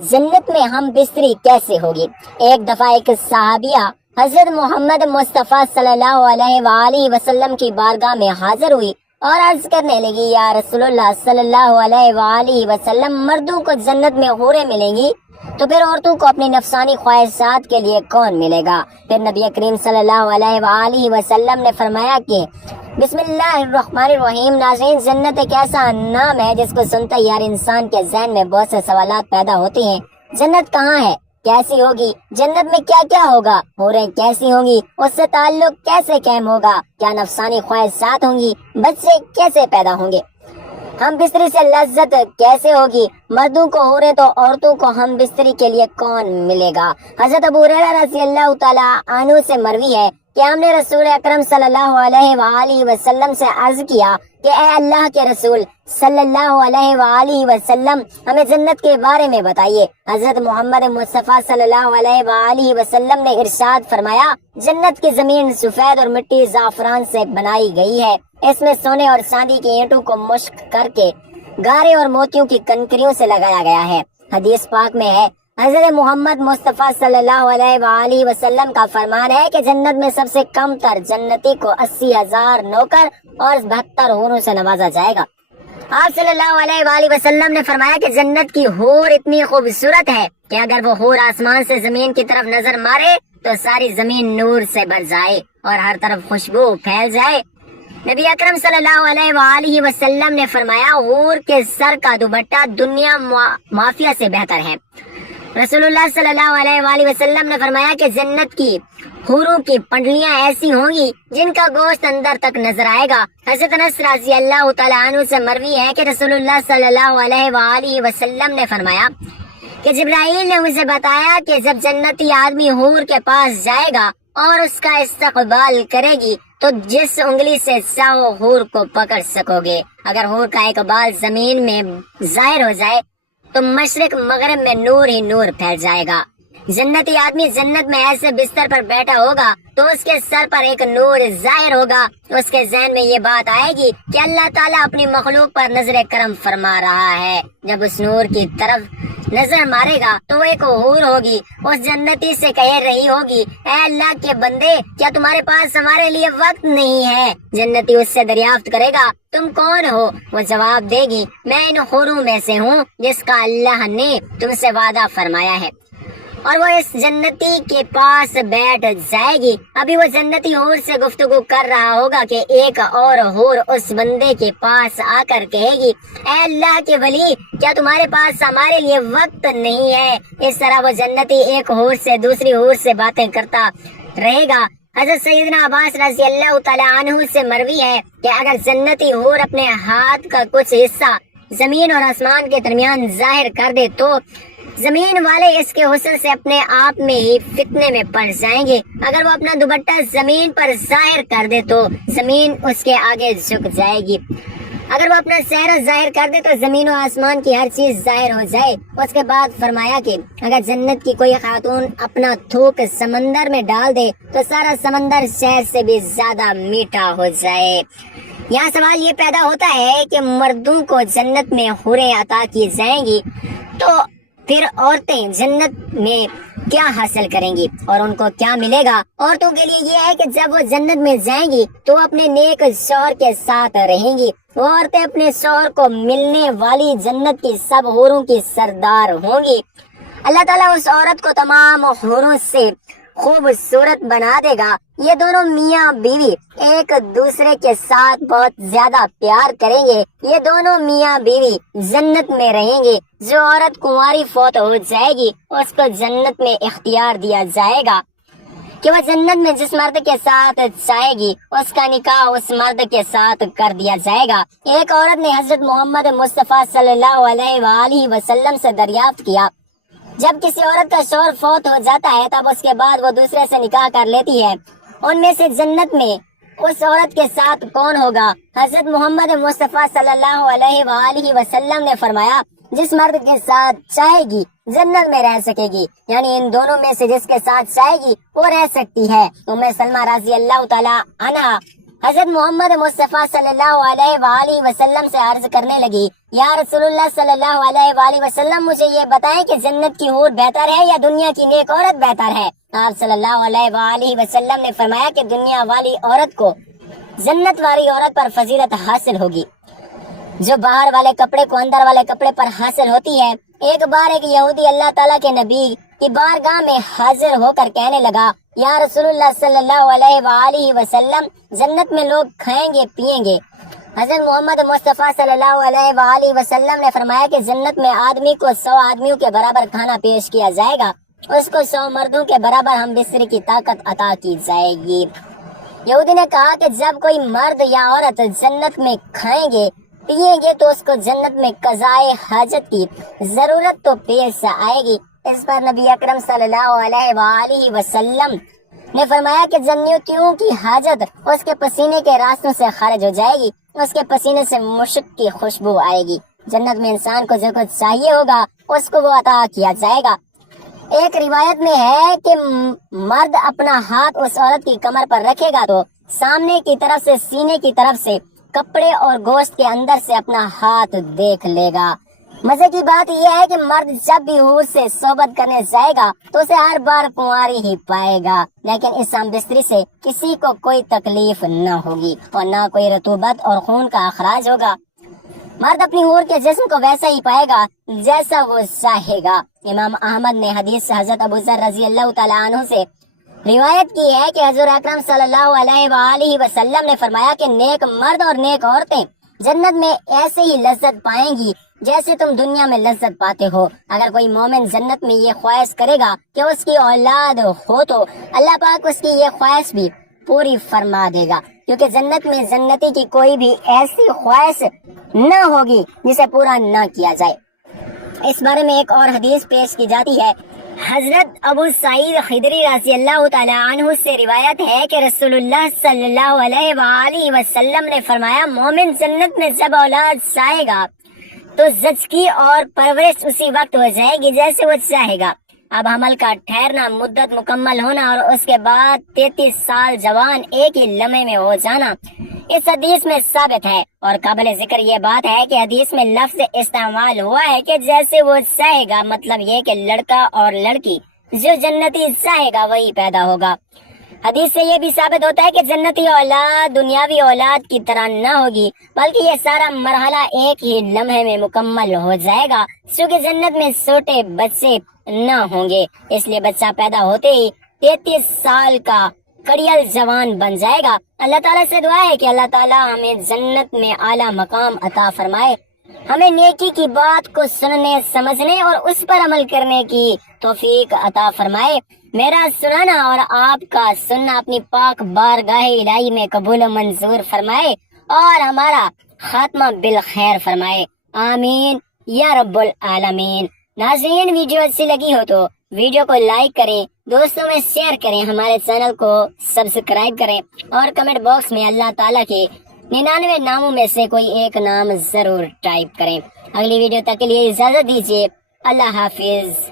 जन्नत में हम बिस्तरी कैसे होगी। एक दफा एक सहाबिया हजरत मोहम्मद मुस्तफ़ा सल्लल्लाहु अलैहि वसल्लम की बारगाह में हाजिर हुई और अर्ज करने लगी, या रसूलुल्लाह सल्लल्लाहु अलैहि वसल्लम, मर्दों को जन्नत में हूरें मिलेंगी तो फिर औरतों को अपनी नफसानी ख्वाहिशात के लिए कौन मिलेगा। फिर नबी करीम सल्लल्लाहु अलैहि वसल्लम ने फरमाया कि बिस्मिल्लाहिर्रहमानिर्रहीम। नाज़रीन, जन्नत एक ऐसा नाम है जिसको सुनते ही हर इंसान के ज़हन में बहुत से सवालात पैदा होते हैं। जन्नत कहाँ है, कैसी होगी, जन्नत में क्या क्या होगा, हूरें कैसी होंगी, उससे ताल्लुक कैसे कायम होगा, क्या नफसानी ख्वाहिशात होंगी, बच्चे कैसे पैदा होंगे, हम बिस्तरी से लज्जत कैसे होगी, मर्दों को हूरें तो औरतों को हम बिस्तरी के लिए कौन मिलेगा। हज़रत अबू हुरैरा रज़ियल्लाहु तआला अन्हु से मरवी है कि हमने रसूल अकरम सल्लल्लाहु अलैहि वसल्लम से अर्ज किया कि ए अल्लाह के रसूल सल्लल्लाहु अलैहि वसल्लम, हमें जन्नत के बारे में बताइए। हजरत मोहम्मद मुस्तफ़ा सल्लल्लाहु अलैहि वसल्लम ने इरशाद फरमाया, जन्नत की जमीन सफेद और मिट्टी ज़ाफ़रान से बनाई गई है। इसमें सोने और चांदी की ईंटों को मुश्क करके गारे और मोतियों की कंकरियों से लगाया गया है। हदीस पाक में है, हज़रत मोहम्मद मुस्तफ़ा सल्लल्लाहु अलैहि वसल्लम का फरमान है कि जन्नत में सबसे कम तर जन्नती को 80,000 नौकर और 72 हूरों से नवाजा जाएगा। आप सल्लल्लाहु अलैहि वसल्लम ने फरमाया कि जन्नत की हूर इतनी खूबसूरत है कि अगर वो हूर आसमान से जमीन की तरफ नजर मारे तो सारी जमीन नूर से भर जाए और हर तरफ खुशबू फैल जाए। नबी अकरम सल्लल्लाहु अलैहि वसल्लम ने फरमाया, हूर के सर का दुपट्टा दुनिया माफिया से बेहतर है। रसूलुल्लाह सल्लल्लाहु अलैहि वसल्लम ने फरमाया कि जन्नत की हूरों की पंडलियां ऐसी होंगी जिनका गोश्त अंदर तक नजर आएगा। हज़रत अनस रज़ियल्लाहु तआला अन्हु से मरवी है कि रसूलुल्लाह सल्लल्लाहु अलैहि वसल्लम ने फरमाया कि जिब्राईल ने मुझे बताया कि जब जन्नती आदमी हूर के पास जाएगा और उसका इस्तकबाल करेगी तो जिस उंगली से चाहो हूर को पकड़ सकोगे। अगर हूर का एक बाल जमीन में जाहिर हो जाए तो मशरिक मगरिब में नूर ही नूर फैल जाएगा। जन्नती आदमी जन्नत में ऐसे बिस्तर पर बैठा होगा तो उसके सर पर एक नूर जाहिर होगा। उसके ज़हन में ये बात आएगी कि अल्लाह ताला अपनी मखलूक पर नजर करम फरमा रहा है। जब उस नूर की तरफ नजर मारेगा तो एक हूर होगी, उस जन्नती से कह रही होगी, ऐ अल्लाह के बंदे, क्या तुम्हारे पास हमारे लिए वक्त नहीं है। जन्नती उससे दरियाफ्त करेगा, तुम कौन हो। वो जवाब देगी, मैं इन हूरों में से हूँ जिसका अल्लाह ने तुमसे वादा फरमाया है। और वो इस जन्नती के पास बैठ जाएगी। अभी वो जन्नती हूर से गुफ्तगू कर रहा होगा कि एक और हूर उस बंदे के पास आकर कहेगी, ऐ अल्लाह के वली, क्या तुम्हारे पास हमारे लिए वक्त नहीं है। इस तरह वो जन्नती एक हूर से दूसरी हूर से बातें करता रहेगा। हज़रत सैयदना अब्बास रज़ियल्लाहु तआला अन्हु से मरवी है कि अगर जन्नती हूर अपने हाथ का कुछ हिस्सा जमीन और आसमान के दरमियान जाहिर कर दे तो जमीन वाले इसके हुस्न से अपने आप में ही फितने में पड़ जाएंगे। अगर वो अपना दुपट्टा जमीन पर जाहिर कर दे तो जमीन उसके आगे झुक जाएगी। अगर वो अपना चेहरा जाहिर कर दे तो जमीन और आसमान की हर चीज जाहिर हो जाए। उसके बाद फरमाया कि अगर जन्नत की कोई खातून अपना थूक समंदर में डाल दे तो सारा समंदर शहद से भी ज्यादा मीठा हो जाए। यहाँ सवाल ये पैदा होता है कि मर्दों को जन्नत में हूरें अता की जाएंगी तो फिर औरतें जन्नत में क्या हासिल करेंगी और उनको क्या मिलेगा। औरतों के लिए ये है कि जब वो जन्नत में जाएंगी तो अपने नेक शौहर के साथ रहेंगी। वो औरतें अपने शौहर को मिलने वाली जन्नत की सब हूरों की सरदार होंगी। अल्लाह ताला उस औरत को तमाम हूरों से खूबसूरत बना देगा। ये दोनों मियाँ बीवी एक दूसरे के साथ बहुत ज्यादा प्यार करेंगे। ये दोनों मियाँ बीवी जन्नत में रहेंगे। जो औरत कुंवारी फौत हो जाएगी उसको जन्नत में इख्तियार दिया जाएगा कि वह जन्नत में जिस मर्द के साथ चाहेगी उसका निकाह उस मर्द के साथ कर दिया जाएगा। एक औरत ने हजरत मोहम्मद मुस्तफ़ा सल्लल्लाहु अलैहि वसल्लम से दरियाफ्त किया, जब किसी औरत का शौहर फौत हो जाता है तब उसके बाद वो दूसरे से निकाह कर लेती है, उनमें से जन्नत में उस औरत के साथ कौन होगा। हजरत मोहम्मद मुस्तफ़ा सल्लल्लाहु अलैहि वसल्लम ने फरमाया, जिस मर्द के साथ चाहेगी जन्नत में रह सकेगी, यानी इन दोनों में से जिसके साथ चाहेगी वो रह सकती है। उम्मे सलमा रज़ियल्लाहु तआला अन्हा حضرت محمد مصطفیٰ صلی اللہ علیہ وآلہ وسلم سے عرض کرنے لگی، یا رسول اللہ صلی اللہ علیہ وآلہ وسلم، مجھے یہ بتائیں کہ جنت کی حور بہتر ہے یا دنیا کی نیک عورت بہتر ہے؟ آپ صلی اللہ علیہ وآلہ وسلم نے فرمایا کہ دنیا والی عورت کو جنت والی عورت پر فضیلت حاصل ہوگی جو باہر والے کپڑے کو اندر والے کپڑے پر حاصل ہوتی ہے۔ ایک بار ایک یہودی اللہ تعالیٰ کے نبی کی بارگاہ میں حاضر ہو کر کہنے لگا، یا رسول اللہ صلی اللہ علیہ وآلہ وسلم، جنت میں لوگ کھائیں گے پیئیں گے۔ حضرت محمد مصطفیٰ صلی اللہ علیہ وآلہ وسلم نے فرمایا کہ جنت میں آدمی کو 100 آدمیوں کے برابر کھانا پیش کیا جائے گا، اس کو 100 مردوں کے برابر ہم بستر کی طاقت عطا کی جائے گی۔ یہودی نے کہا کہ جب کوئی مرد یا عورت جنت میں کھائیں گے پیئیں گے تو اس کو جنت میں قضائے حاجت کی ضرورت تو پیش آئے گی۔ اس پر نبی اکرم صلی اللہ علیہ وآلہ وسلم نے فرمایا کہ جنتیوں کی حاجت اس کے پسینے کے راستوں سے خارج ہو جائے گی، اس کے پسینے سے مشک کی خوشبو آئے گی۔ جنت میں انسان کو جو کچھ چاہیے ہوگا اس کو وہ عطا کیا جائے گا۔ ایک روایت میں ہے کہ مرد اپنا ہاتھ اس عورت کی کمر پر رکھے گا تو سامنے کی طرف سے، سینے کی طرف سے، کپڑے اور گوشت کے اندر سے اپنا ہاتھ دیکھ لے گا۔ مزے کی بات یہ ہے کہ مرد جب بھی حور سے صحبت کرنے جائے گا تو اسے ہر بار کنواری ہی پائے گا، لیکن اس ہم بستری سے کسی کو کوئی تکلیف نہ ہوگی اور نہ کوئی رطوبت اور خون کا اخراج ہوگا۔ مرد اپنی حور کے جسم کو ویسا ہی پائے گا جیسا وہ چاہے گا۔ امام احمد نے حدیث سے حضرت ابو ذر رضی اللہ تعالیٰ عنہ سے روایت کی ہے کہ حضور اکرم صلی اللہ علیہ وآلہ وسلم نے فرمایا کہ نیک مرد اور نیک عورتیں جنت میں ایسے ہی لذت پائیں گی جیسے تم دنیا میں لذت پاتے ہو۔ اگر کوئی مومن جنت میں یہ خواہش کرے گا کہ اس کی اولاد ہو تو اللہ پاک اس کی یہ خواہش بھی پوری فرما دے گا، کیونکہ جنت میں جنتی کی کوئی بھی ایسی خواہش نہ ہوگی جسے پورا نہ کیا جائے۔ اس بارے میں ایک اور حدیث پیش کی جاتی ہے۔ حضرت ابو سعید خدری رضی اللہ تعالی عنہ سے روایت ہے کہ رسول اللہ صلی اللہ علیہ وآلہ وسلم نے فرمایا، مومن جنت میں جب اولاد چاہے گا تو زچگی اور پرورش اسی وقت ہو جائے گی جیسے وہ چاہے گا۔ اب حمل کا ٹھہرنا، مدت مکمل ہونا اور اس کے بعد 33 سال جوان ایک ہی لمحے میں ہو جانا اس حدیث میں ثابت ہے، اور قابل ذکر یہ بات ہے کہ حدیث میں لفظ استعمال ہوا ہے کہ جیسے وہ چاہے گا، مطلب یہ کہ لڑکا اور لڑکی جو جنتی چاہے گا وہی پیدا ہوگا۔ حدیث سے یہ بھی ثابت ہوتا ہے کہ جنتی اولاد دنیاوی اولاد کی طرح نہ ہوگی، بلکہ یہ سارا مرحلہ ایک ہی لمحے میں مکمل ہو جائے گا، کیونکہ جنت میں چھوٹے بچے نہ ہوں گے، اس لیے بچہ پیدا ہوتے ہی 33 سال کا کڑیل جوان بن جائے گا۔ اللہ تعالیٰ سے دعا ہے کہ اللہ تعالیٰ ہمیں جنت میں اعلیٰ مقام عطا فرمائے، ہمیں نیکی کی بات کو سننے، سمجھنے اور اس پر عمل کرنے کی توفیق عطا فرمائے۔ میرا سنانا اور آپ کا سننا اپنی پاک بارگاہ الہی میں قبول و منظور فرمائے اور ہمارا خاتمہ بالخیر فرمائے، آمین یا رب العالمین۔ ناظرین، ویڈیو اچھی لگی ہو تو ویڈیو کو لائک کریں، دوستوں میں شیئر کریں، ہمارے چینل کو سبسکرائب کریں اور کمنٹ باکس میں اللہ تعالیٰ کے 99 ناموں میں سے کوئی ایک نام ضرور ٹائپ کریں۔ اگلی ویڈیو تک کے لیے اجازت دیجیے، اللہ حافظ۔